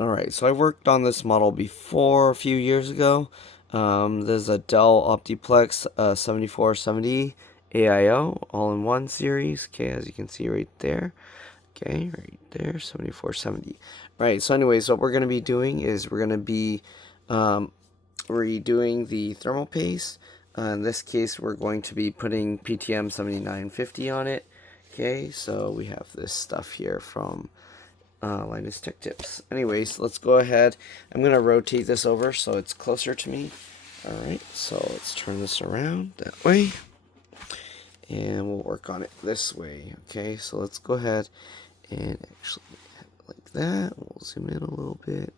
Alright, so I worked on this model before a few years ago. There's a DELL OptiPlex 7470 AIO all-in-one series. Okay, as you can see right there. Okay, right there, 7470. Right, so anyways, what we're going to be doing is we're going to be redoing the thermal paste. In this case, we're going to be putting PTM7950 on it. Okay, so we have this stuff here from Linus Tech Tips. Anyways, let's go ahead. I'm going to rotate this over so it's closer to me. Alright, so let's turn this around that way. And we'll work on it this way. Okay, so let's go ahead and actually have it like that. We'll zoom in a little bit.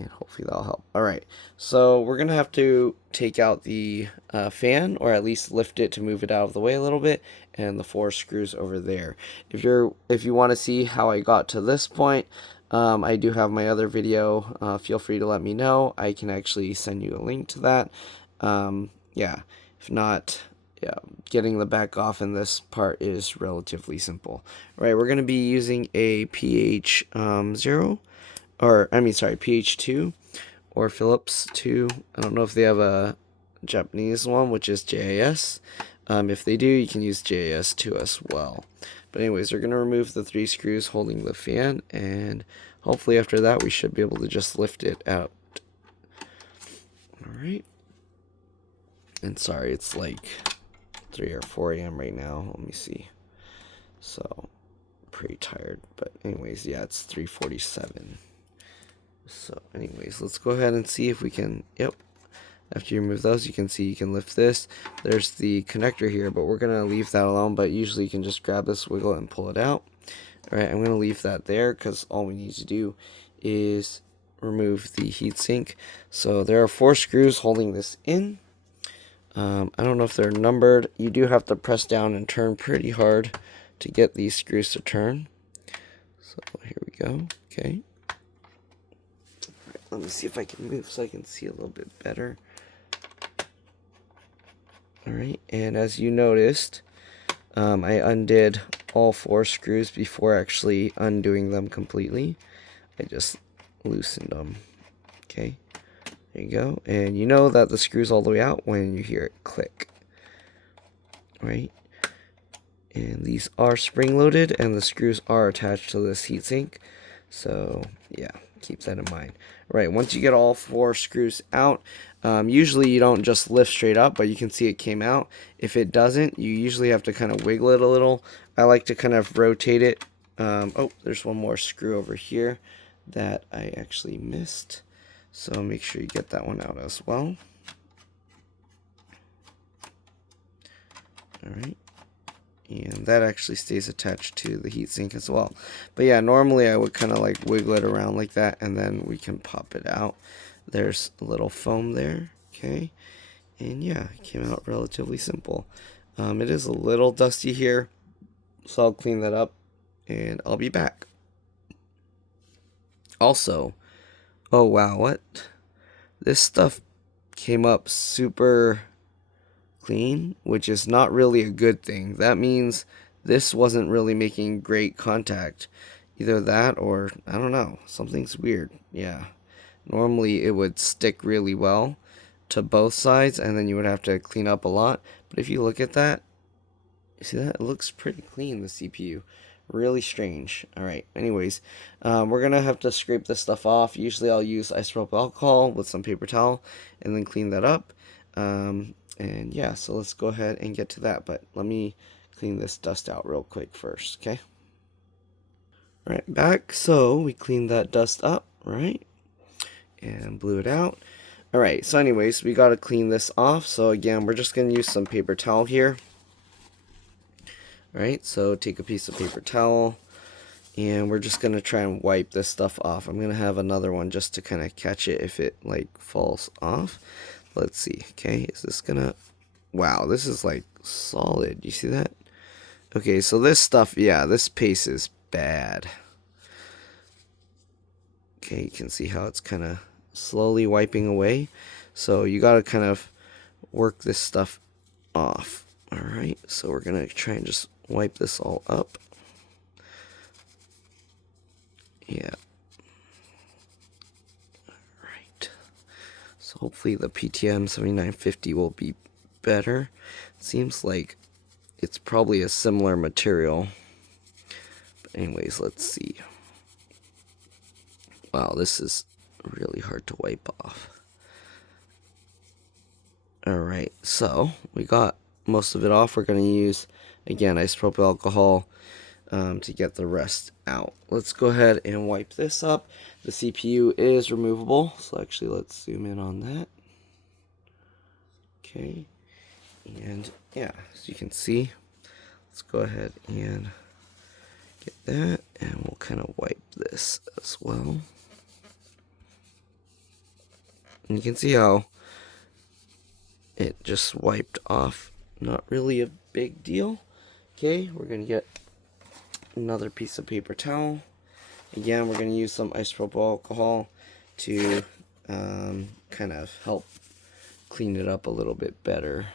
And hopefully that'll help. Alright, so we're going to have to take out the fan, or at least lift it to move it out of the way a little bit, and the 4 screws over there. If you want to see how I got to this point, I do have my other video. Feel free to let me know. I can actually send you a link to that. Yeah, if not, yeah, getting the back off in this part is relatively simple. Right, we're going to be using a pH 0. Or, I mean, sorry, PH2 or Phillips 2. I don't know if they have a Japanese one, which is JAS. If they do, you can use JAS 2 as well. But anyways, we're going to remove the 3 screws holding the fan, and hopefully after that we should be able to just lift it out. Alright. And sorry, it's like 3 or 4 a.m. right now. Let me see. So, pretty tired. But anyways, yeah, it's 3:47. So anyways, let's go ahead and see if we can, yep, after you remove those, you can see you can lift this. There's the connector here, but we're going to leave that alone, but usually you can just grab this, wiggle it, and pull it out. Alright, I'm going to leave that there because all we need to do is remove the heatsink. So there are 4 screws holding this in. I don't know if they're numbered. You do have to press down and turn pretty hard to get these screws to turn. So here we go. Okay. Let me see if I can move so I can see a little bit better. Alright, and as you noticed, I undid all 4 screws before actually undoing them completely. I just loosened them. Okay, there you go. And you know that the screw's all the way out when you hear it click. Right? And these are spring-loaded, and the screws are attached to this heatsink. So, yeah, keep that in mind. Right, once you get all 4 screws out, usually you don't just lift straight up, but you can see it came out. If it doesn't, you usually have to kind of wiggle it a little. I like to kind of rotate it. Oh, there's one more screw over here that I actually missed. So make sure you get that one out as well. Alright. And that actually stays attached to the heatsink as well. But yeah, normally I would kind of like wiggle it around like that, and then we can pop it out. There's a little foam there, okay? And yeah, it came out relatively simple. It is a little dusty here, so I'll clean that up, and I'll be back. Also, oh wow, what? This stuff came up super clean, which is not really a good thing. That means this wasn't really making great contact. Either that or, I don't know, something's weird. Yeah. Normally it would stick really well to both sides, and then you would have to clean up a lot. But if you look at that, you see that? It looks pretty clean, the CPU. Really strange. Alright, anyways, we're going to have to scrape this stuff off. Usually I'll use isopropyl alcohol with some paper towel and then clean that up. And yeah, so let's go ahead and get to that. But let me clean this dust out real quick first, okay? Alright, back. So we cleaned that dust up, right? And blew it out. Alright, so anyways, we got to clean this off. So again, we're just going to use some paper towel here. Alright, so take a piece of paper towel, and we're just going to try and wipe this stuff off. I'm going to have another one just to kind of catch it if it like falls off. Let's see, okay, is this going to, wow, this is like solid, you see that? Okay, so this stuff, yeah, this paste is bad. Okay, you can see how it's kind of slowly wiping away. So you got to kind of work this stuff off. Alright, so we're going to try and just wipe this all up. Yeah. Hopefully the PTM7950 will be better. Seems like it's probably a similar material. But anyways, let's see. Wow, this is really hard to wipe off. Alright, so we got most of it off. We're going to use, again, isopropyl alcohol to get the rest out. Let's go ahead and wipe this up. The CPU is removable, so actually let's zoom in on that. Okay, and yeah, as you can see, let's go ahead and get that, and we'll kind of wipe this as well. And you can see how it just wiped off. Not really a big deal. Okay, we're going to get another piece of paper towel. Again, we're going to use some isopropyl alcohol to kind of help clean it up a little bit better.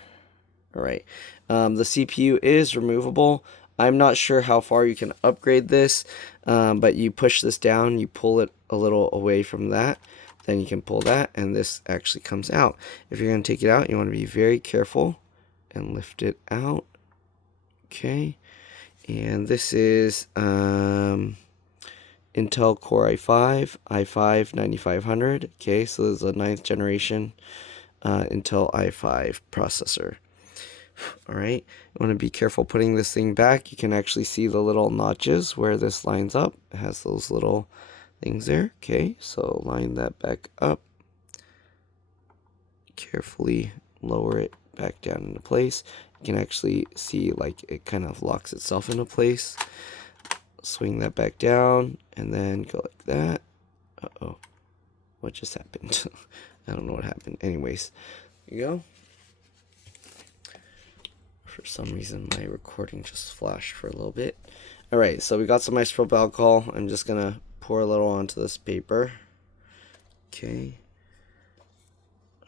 Alright, the CPU is removable. I'm not sure how far you can upgrade this, but you push this down, you pull it a little away from that, then you can pull that, and this actually comes out. If you're going to take it out, you want to be very careful and lift it out. Okay, and this is Intel Core i5 9500. Okay, so this is a 9th generation Intel i5 processor. Alright, you want to be careful putting this thing back. You can actually see the little notches where this lines up. It has those little things there. Okay, so line that back up. Carefully lower it back down into place. You can actually see like it kind of locks itself into place. Swing that back down and then go like that. Uh-oh, what just happened? I don't know what happened. Anyways, there you go. For some reason my recording just flashed for a little bit. Alright, so we got some isopropyl alcohol. I'm just gonna pour a little onto this paper. Okay.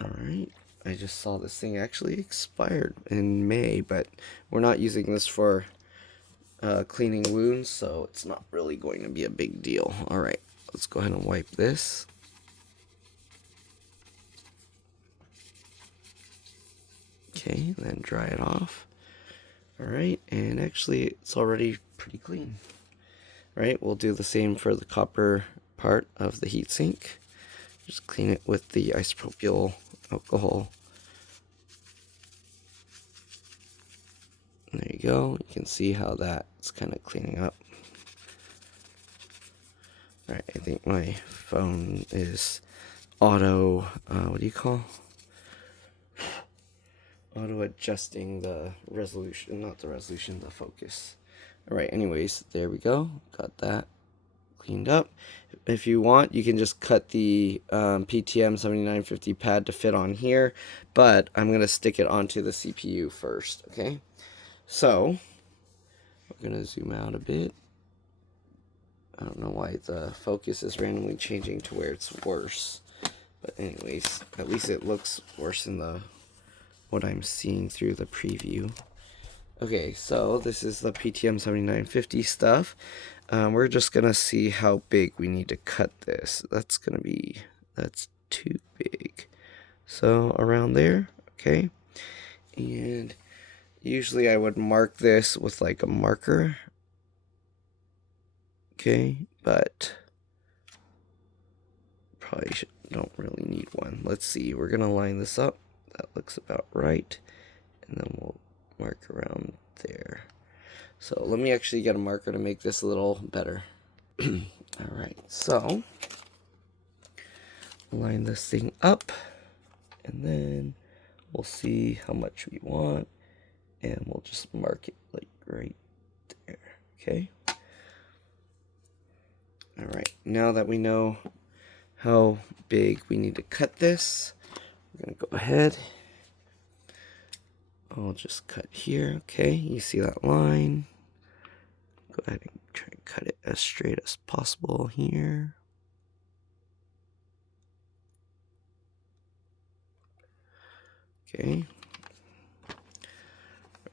Alright, I just saw this thing actually expired in May, but we're not using this for cleaning wounds, so it's not really going to be a big deal. Alright, let's go ahead and wipe this. Okay, then dry it off. Alright, and actually it's already pretty clean. Alright, we'll do the same for the copper part of the heatsink. Just clean it with the isopropyl alcohol. And there you go. You can see how that's kind of cleaning up. Alright, I think my phone is auto, what do you call? Auto adjusting the resolution, not the resolution, the focus. Alright, anyways, there we go. Got that cleaned up. If you want, you can just cut the PTM7950 pad to fit on here, but I'm going to stick it onto the CPU first, okay? So, we're going to zoom out a bit. I don't know why the focus is randomly changing to where it's worse. But anyways, at least it looks worse than what I'm seeing through the preview. Okay, so this is the PTM7950 stuff. We're just gonna see how big we need to cut this. That's too big. So around there, okay. And usually I would mark this with like a marker. Okay, but probably don't really need one. Let's see, we're gonna line this up. That looks about right. And then we'll mark around there. So let me actually get a marker to make this a little better. Alright, so line this thing up, and then we'll see how much we want, and we'll just mark it like right there. Okay. Alright, now that we know how big we need to cut this, we're going to go ahead. I'll just cut here. Okay, you see that line. Go ahead and try and cut it as straight as possible here. Okay.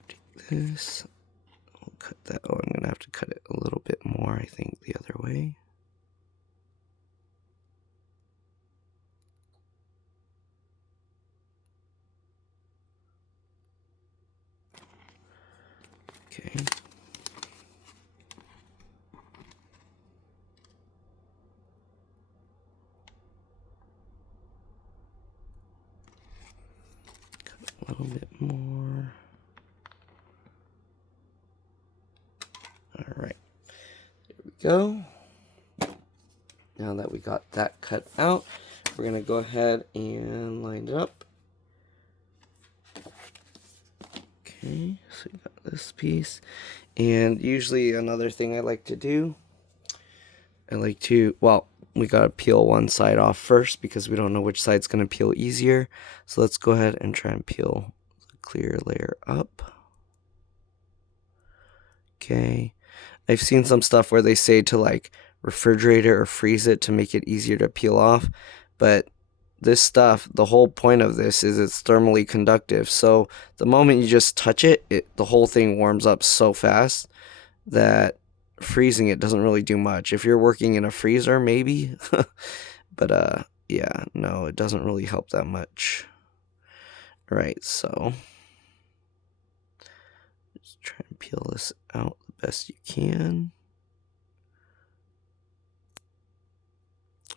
Take this. We'll cut that. Oh, I'm going to have to cut it a little bit more, I think, the other way. Okay. A little bit more. All right, there we go. Now that we got that cut out, we're gonna go ahead and line it up. Okay, so we got this piece. And usually another thing I like to do, we gotta peel one side off first because we don't know which side's gonna peel easier. So let's go ahead and try and peel the clear layer up. Okay, I've seen some stuff where they say to like refrigerate it or freeze it to make it easier to peel off, but this stuff, the whole point of this is it's thermally conductive. So the moment you just touch it, the whole thing warms up so fast that freezing it doesn't really do much. If you're working in a freezer, maybe, but yeah, no, it doesn't really help that much. All right, so just try and peel this out the best you can.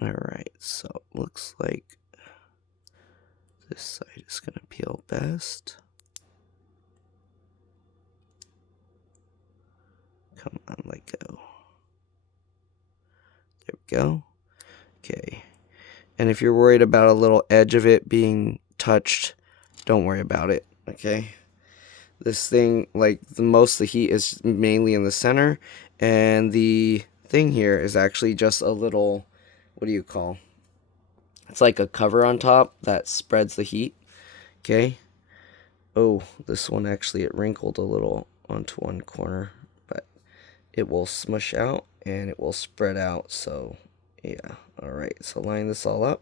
All right, so it looks like this side is going to peel best. Come on, let go. There we go. Okay. And if you're worried about a little edge of it being touched, don't worry about it, okay? This thing, like, most of the heat is mainly in the center, and the thing here is actually just a little, what do you call? It's like a cover on top that spreads the heat, okay? Oh, this one actually, it wrinkled a little onto one corner, but it will smush out and it will spread out, so yeah. All right, so line this all up,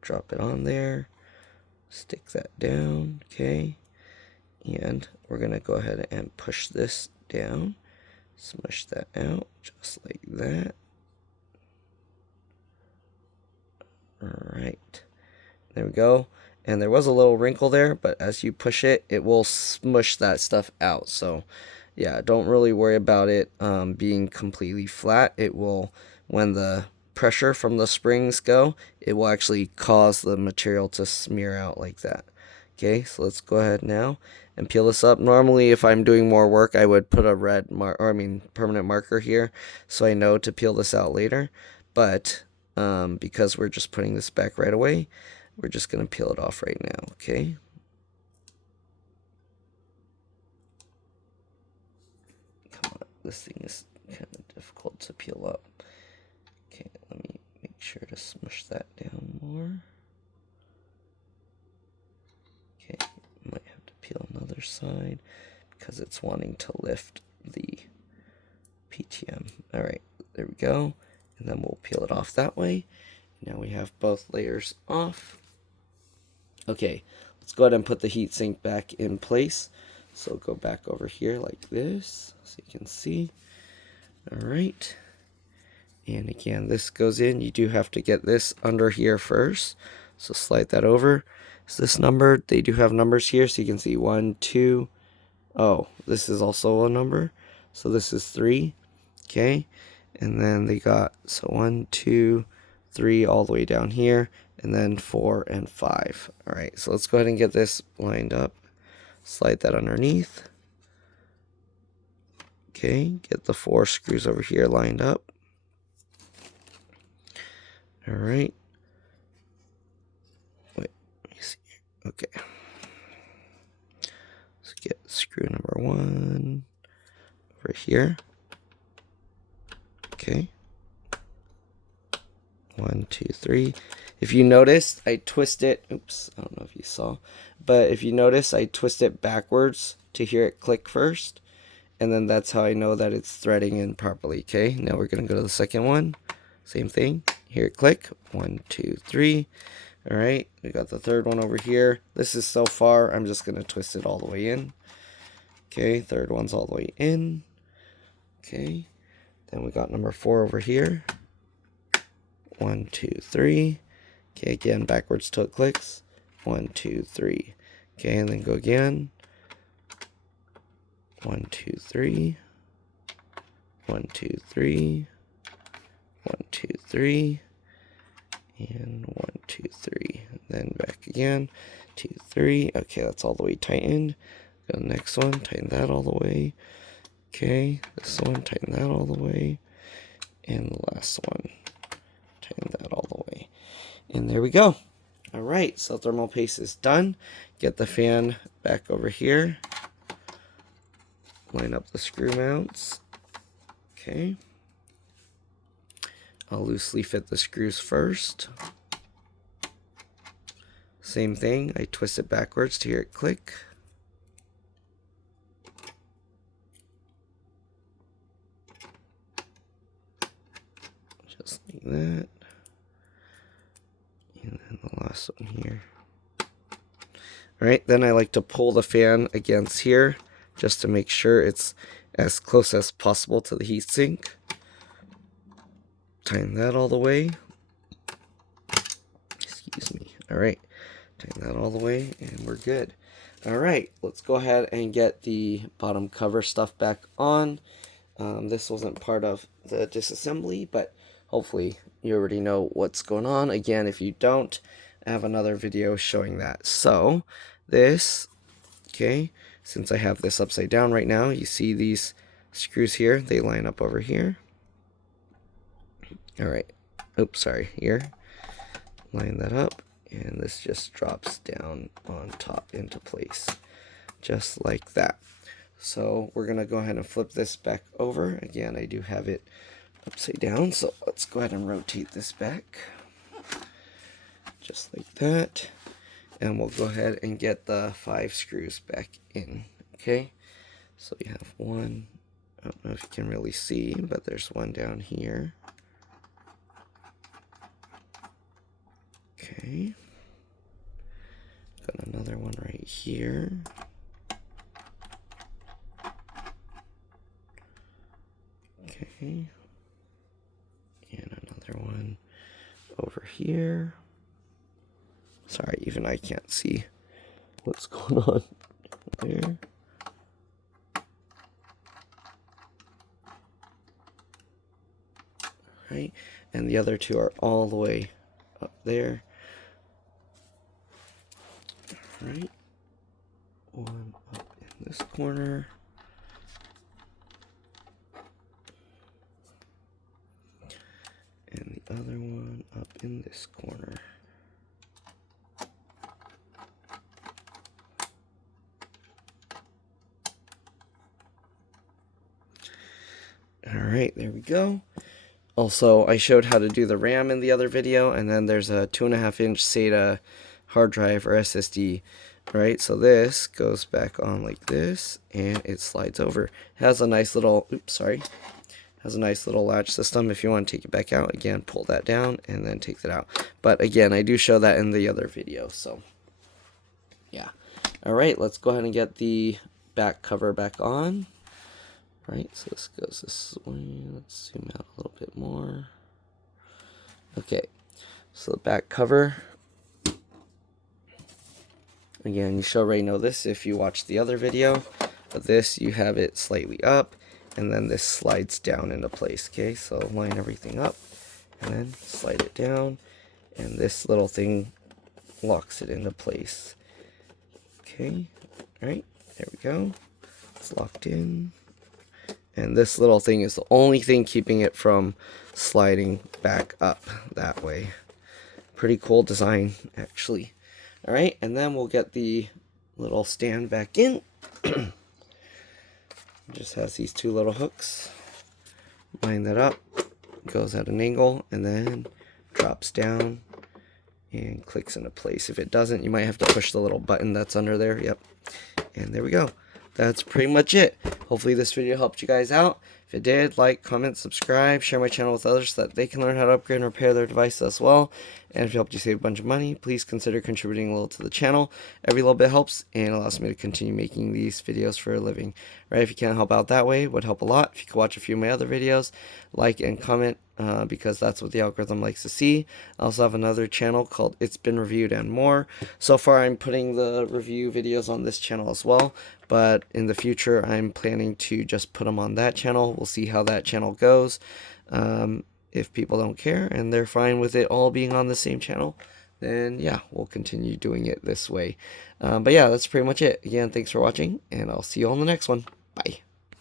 drop it on there, stick that down, okay? And we're gonna go ahead and push this down, smush that out just like that. All right, there we go. And there was a little wrinkle there, but as you push it, it will smush that stuff out. So yeah, don't really worry about it being completely flat. It will, when the pressure from the springs go, it will actually cause the material to smear out like that. Okay, so let's go ahead now and peel this up. Normally, if I'm doing more work, I would put a permanent marker here so I know to peel this out later. But because we're just putting this back right away, we're just going to peel it off right now, okay? Come on, this thing is kind of difficult to peel up. Okay, let me make sure to smush that down more. Okay, might have to peel another side because it's wanting to lift the PTM. All right, there we go. And then we'll peel it off that way. Now we have both layers off. Okay, let's go ahead and put the heatsink back in place. So go back over here like this, so you can see. All right. And again, this goes in. You do have to get this under here first. So slide that over. Is this numbered? They do have numbers here, so you can see 1, 2. Oh, this is also a number. So this is 3. Okay. And then they got, so 1, 2, 3 all the way down here. And then 4 and 5. All right, so let's go ahead and get this lined up. Slide that underneath. Okay, get the 4 screws over here lined up. All right. Wait, let me see. Okay. Let's get screw number 1 over here. Okay. 1, 2, 3. If you notice, I twist it. Oops, I don't know if you saw. But if you notice, I twist it backwards to hear it click first. And then that's how I know that it's threading in properly. Okay, now we're going to go to the second one. Same thing. Hear it click. 1, 2, 3. All right, we got the third one over here. This is so far. I'm just going to twist it all the way in. Okay, third one's all the way in. Okay, then we got number 4 over here. 1, 2, 3. Okay, again, backwards till it clicks. 1, 2, 3. Okay, and then go again. 1, 2, 3. 1, 2, 3. 1, 2, 3. And 1, 2, 3. Then back again. 2, 3. Okay, that's all the way tightened. Go to the next one. Tighten that all the way. Okay, this one. Tighten that all the way. And the last one. Tighten that all the way. And there we go. Alright, so thermal paste is done. Get the fan back over here. Line up the screw mounts. Okay. I'll loosely fit the screws first. Same thing, I twist it backwards to hear it click. Just like that. And then the last one here. Alright, then I like to pull the fan against here just to make sure it's as close as possible to the heatsink. Tighten that all the way. Excuse me. Alright, tighten that all the way and we're good. Alright, let's go ahead and get the bottom cover stuff back on. This wasn't part of the disassembly, but hopefully you already know what's going on. Again, if you don't, I have another video showing that. So this, okay, since I have this upside down right now, you see these screws here, they line up over here. Alright, oops, sorry, here. Line that up, and this just drops down on top into place, just like that. So we're going to go ahead and flip this back over. Again, I do have it upside down, so let's go ahead and rotate this back. Just like that. And we'll go ahead and get the 5 screws back in. Okay, so you have one, I don't know if you can really see, but there's one down here. Okay, got another one right here. Okay, and another one over here. Sorry, even I can't see what's going on there. Right, and the other two are all the way up there. Right, one up in this corner. And the other one up in this corner. Alright, there we go. Also, I showed how to do the RAM in the other video, and then there's a 2.5-inch SATA hard drive or SSD, right? So this goes back on like this, and it slides over. It has a nice little, oops, sorry, has a nice little latch system. If you want to take it back out, again, pull that down and then take it out. But again, I do show that in the other video, so yeah. Alright, let's go ahead and get the back cover back on. Right, so this goes this way. Let's zoom out a little bit more. Okay, so the back cover. Again, you should already know this if you watched the other video, but this, you have it slightly up, and then this slides down into place. Okay, so line everything up, and then slide it down, and this little thing locks it into place. Okay, all right, there we go. It's locked in. And this little thing is the only thing keeping it from sliding back up that way. Pretty cool design, actually. Alright, and then we'll get the little stand back in. It just has these 2 little hooks. Line that up, goes at an angle, and then drops down and clicks into place. If it doesn't, you might have to push the little button that's under there. Yep. And there we go. That's pretty much it. Hopefully this video helped you guys out. If it did, like, comment, subscribe, share my channel with others so that they can learn how to upgrade and repair their device as well. And if it helped you save a bunch of money, please consider contributing a little to the channel. Every little bit helps and allows me to continue making these videos for a living. Right? If you can't help out that way, it would help a lot if you could watch a few of my other videos, like and comment, because that's what the algorithm likes to see. I also have another channel called It's Been Reviewed and More. So far I'm putting the review videos on this channel as well, but in the future I'm planning to just put them on that channel. We'll see how that channel goes. If people don't care and they're fine with it all being on the same channel, then yeah, we'll continue doing it this way. But yeah, that's pretty much it. Again, thanks for watching, and I'll see you on the next one.